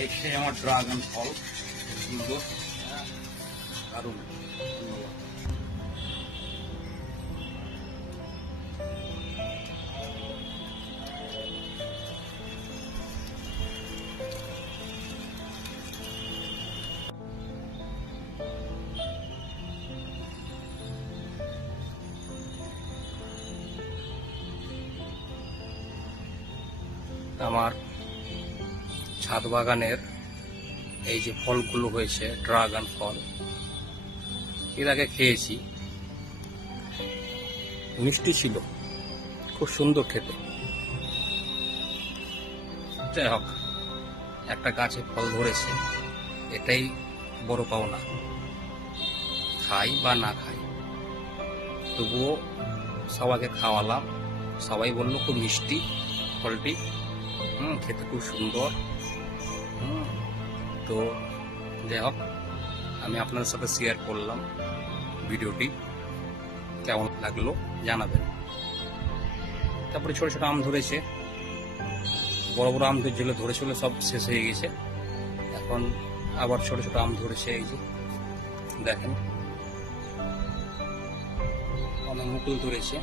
এইটাই আমার ড্রাগন ফল, সুন্দর, দারুণ। ধন্যবাদ। আমার ছাদ বাগানের এই যে ফলগুলো হয়েছে ড্রাগন ফল, এর আগে খেয়েছি, মিষ্টি ছিল, খুব সুন্দর খেতে। যাই হোক, একটা গাছে ফল ধরেছে, এটাই বড় পাওনা। খাই বা না খাই, তবুও সবাইকে খাওয়ালাম, সবাই বললো খুব মিষ্টি ফলটি, খেতে খুব সুন্দর। তো যাই হোক, আমি আপনাদের সাথে শেয়ার করলাম ভিডিওটি, কেমন লাগলো জানাবেন। তারপরে ছোট ছোট আম ধরেছে, বড় বড় আম যেগুলো ধরেছিল সব শেষ হয়ে গেছে, এখন আবার ছোট ছোট আম ধরেছে। এই যে দেখেন, অনেক মুকুল ধরেছে।